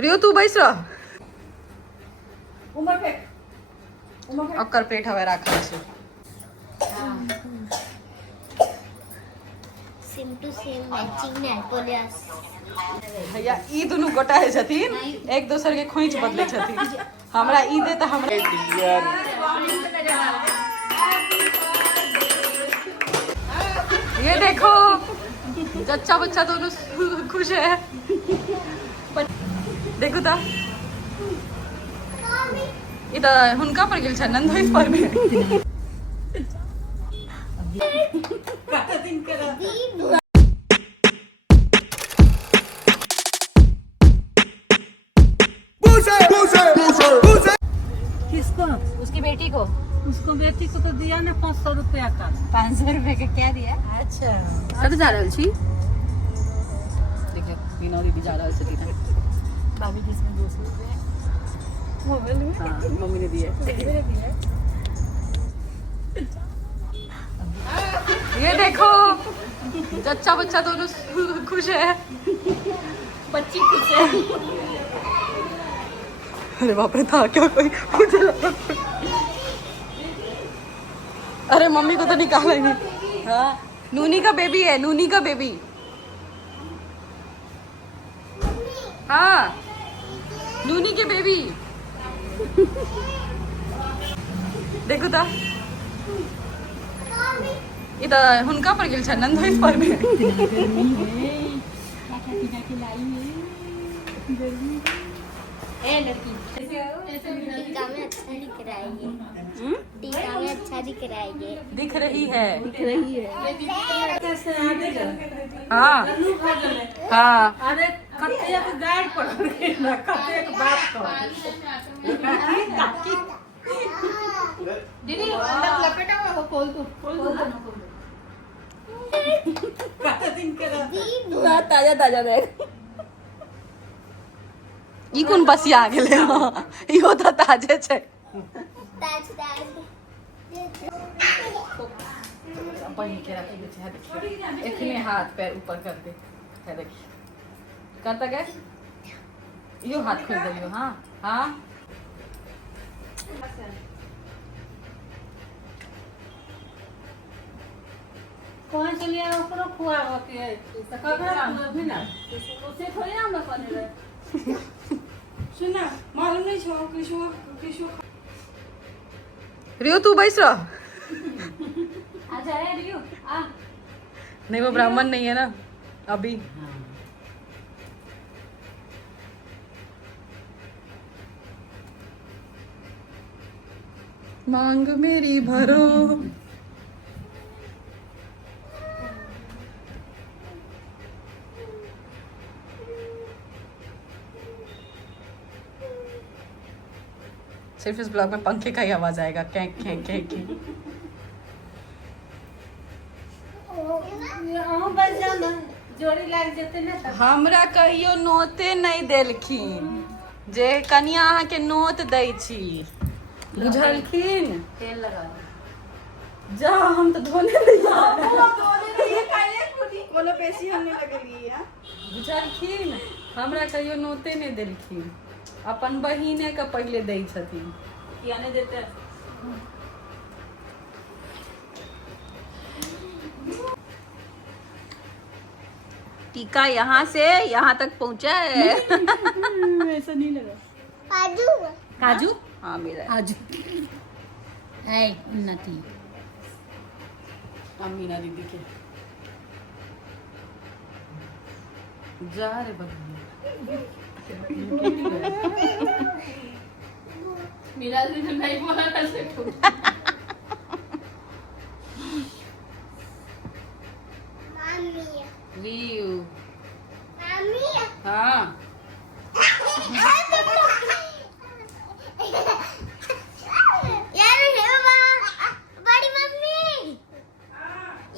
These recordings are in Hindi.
रियो तू बैस रह अक्कर पेट हवे राखल छे same to same matching nail polish भैया ई दुनु गोटा है छथिन एक दोसर के खोइच बदले छथिन हमरा ई दे त हमरा ये देखो जच्चा बच्चा दोनों खुश है देखो ता इधर हुनका पर गेल छ नंदोई पर में किसको? उसकी बेटी को उसको बेटी को तो दिया ना 500 रुपया का। 500 रुपए का क्या दिया अच्छा सब जा रहल छी देखिए बिना दीदी जा रहल छथिन भाभी जिसमें 200 रुपया मोबाइल में हां मम्मी ने दिए ये देखो जच्चा बच्चा दोनों खुश है बच्ची खुश है। अरे बाप रे था क्या कोई मुझे लगा अरे मम्मी को तो निकाला ही नहीं हाँ नूनी का बेबी है नूनी का बेबी हाँ नूनी के बेबी देखो ता इधर हुनका पर गेल छ नंदोई पर में टीका में अच्छा दिख रहा है ये टीका में अच्छा दिख रहा है ये दिख रही है अरे हाँ हाँ कते एक गाड़ पड़ ना कते एक बात को दीदी लपेटा हुआ हो खोल दो कते दिन के पूरा ताजा ताजा देख ई कोन बसिया गेले इहो त ताजे छै ताज ताज अपन के रख दे छै देखिए एखने हाथ पैर ऊपर कर दे है देखिए करता क्या यो हाथ खोल दियो हां हां कौन चलिए ओकरो खुआ होती है ककरा भी ना उसे थोड़ी ना हम करने रहे सुना मालूम नहीं छो किशो रियो तू बैस रह आजा रे रियो आ नहीं वो ब्राह्मण नहीं है ना अभी मांग मेरी भरो सिर्फ इस ब्लॉग में पंखे का ही आवाज आएगा कैंक कैंक कैंक बस जाना जोड़ी लाग जेते ना तब हमरा कहियो नोते नहीं देलखिन जे कनिया अहाँ के नोत दै छी बुझलखिन तेल लगा जा हम तो धोने नहीं जा बोलो पैसी हमने लगली है बुझलखिन हमरा कहियो नोते नहीं देलखिन अपन बहिने के पहले दै छथिन किया नहीं देते टीका यहाँ से यहाँ तक पहुँचा है ऐसा नहीं लगा काजू काजू हाँ मेरा है। आज है उन्नति अमीना दीदी के जा रे बहन मेरा दिन नहीं बोला था से मामी रियू मामी हाँ यार हे बाबा बड़ी मम्मी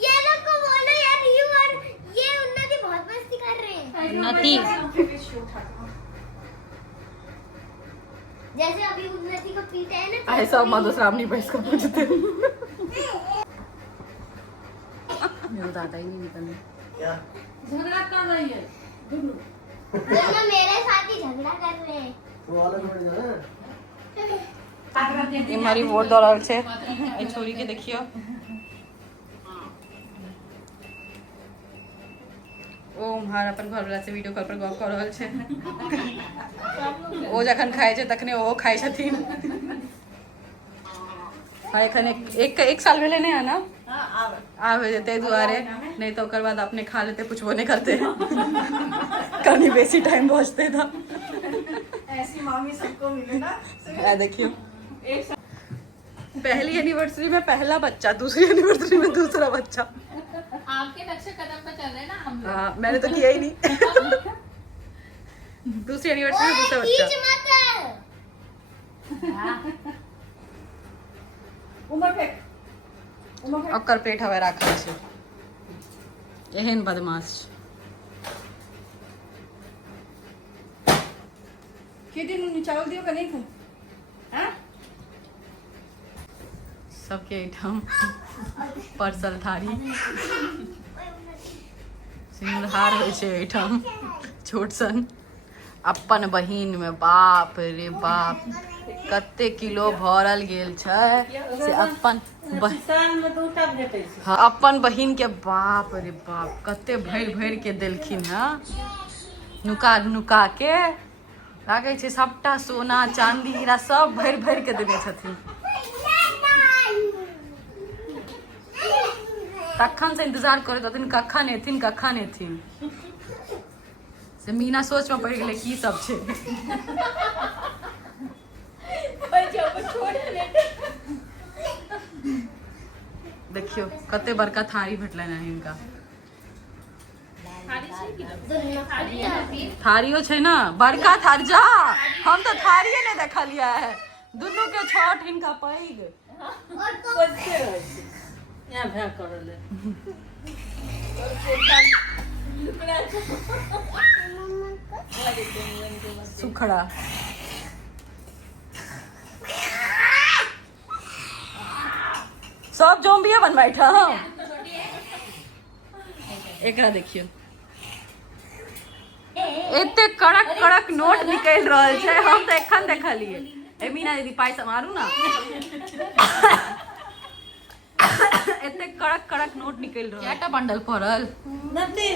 ये लोग को बोलो यार यू और ये उन्नति बहुत मस्ती कर रहे हैं उन्नति जैसे अभी उन्नति को पीटा है ना ऐसा मधुश्रावणी पर इसको पूछते मेरा दादा ही नहीं निकलने झगड़ा कर रही है दोनों मेरे साथ ही झगड़ा हमला कर रहे हैं। ये हमारी वोट दौड़ल छे ए छोरी के देखियो ओ हमार अपन घरवाला से वीडियो कॉल पर गप कर रहल छे ओ जखन खाए छे तखने ओ खाए छथिन हां एखन एक साल भेले नहीं है ना आवे जेते दुआरे नहीं तो ओकर बाद अपने खा लेते पूछबो नहीं करते कहीं बेसी टाइम बचते था ऐसी मामी सबको मिले ना। देखियो पहली एनिवर्सरी में पहला बच्चा, दूसरी एनिवर्सरी में दूसरा बच्चा। आपके नक्शे कदम पे चल रहे हैं ना हम लोग। हाँ मैंने तो किया ही नहीं दूसरी एनिवर्सरी में दूसरा बच्चा। उमर फेंक ओकर पेट हवे राखल छै एहन बदमाश खेती नु चावल दियो का नहीं खा हां सबके आइटम परसल थारी सिंगार होइ छै आइटम छोट सन अपन बहिन में बाप रे बाप कते किलो भरल गेल छै से अपन शाम में दो टप भेटै छै। हाँ, अपन बहिन के बाप रे बाप कते भर भर के देलखिन है नुका नुका के लागे छै सबटा सोना चांदी हीरा सब भर भर के देने छथिन तखन से इंतजार करैत हथिन कखन एथिन से मीना सोच में पड़ गेलै की सब छै देखियो कते बड़का थारी भेटलै ना हिनका थारियो छै ना बड़का थारी जा हम तो थारिये नहीं देखलिया है दुनू के छोट हिनका पैग बच्चे रहै छै यहाँ भै करले सुखड़ा सब जोम्बिया बन बैठा हम एकरा देखियो एते कड़क कड़क नोट निकल रहल छै हम तो एखन देखलिए ए मीना दीदी पाई मारू ना एते कड़क कड़क नोट निकल रहल केटा बंडल पड़ल नती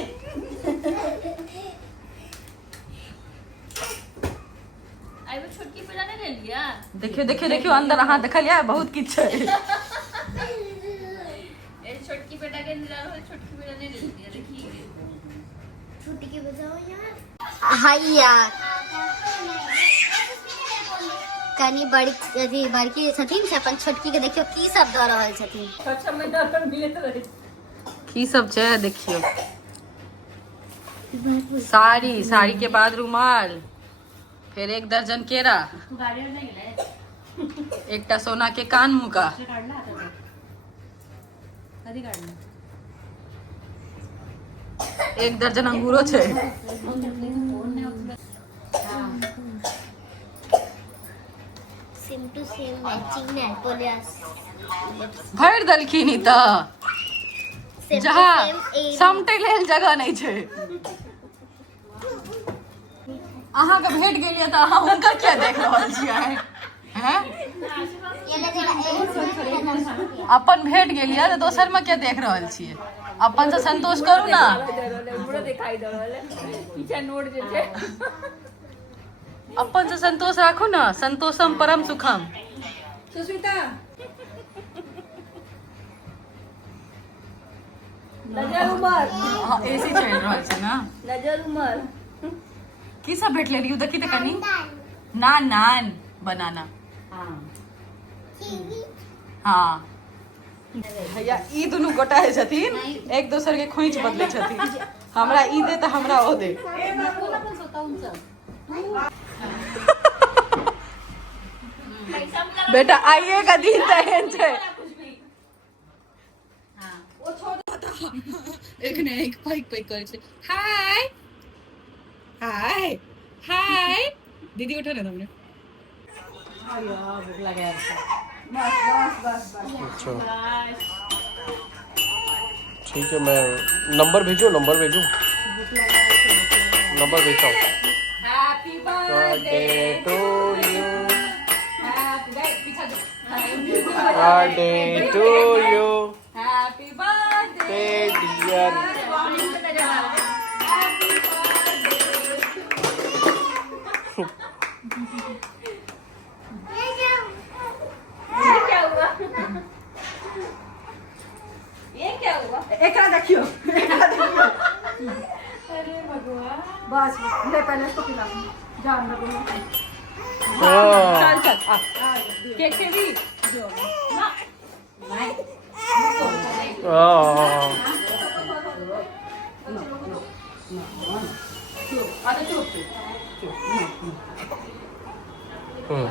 आई वो छोटकी बेटा ने ले लिया। देखियो देखियो देखियो अंदर अहाँ देखलिया बहुत किछ छै ए छोटकी बेटा के निराल हो छोटकी बेटा ने ले लिया देखिए छुट्टी के बजाओ यार हाय यार कनी बड़ी बड़की छथिन से अपन छोटकी के देखियो की सब द रहल छथिन अच्छा में डर मिलत रहे की सब छै देखियो साड़ी के बाद रुमाल फिर 1 दर्जन केरा गाड़ी में नहीं गए एकटा सोना के कान मुका काढला आता कधी काढला 1 दर्जन अंगूरो छै same to same matching nail polish भर देलखिन ई त जहाँ समटे लेल जगह नहीं छै अहाँ के भेट गेलिए त अहाँ हुनका क्या देख रहल छियै हैं ये ले जरा अपन भेट गेलिए त दोसर में क्या देख रहल छियै अपन से संतोष करू ना हमरो दिखाई दे रहले पीछे नोट जे छै अपन से संतोष राखू ना संतोषम परम सुखम सुस्मिता नजर उमर हाँ एसी चल रहल छै ना नजर उमर की सब भेट लेलियो देखी त कनी नान बनाना हां हाँ भैया ई दुनू गोटा है छथिन एक दोसर के खोइच बदले छथिन हमरा ई दे त हमरा ओ दे बेटा आइए का दिन तहन छै एखने एक पाइक करे छै हाय हाय हाय दीदी उठा ना तुमने भूख लगा है बस अच्छा ठीक है मैं नंबर भेजो नंबर भेजता हूँ happy happy birthday to you पीछा दो birthday to you happy birthday dear ये क्या हुआ? ये क्या हुआ? एकरा देखियो बस ले पहले इसको खिला जाओ ना बोलो चल चल आ केक के भी चुप चुप Hmm.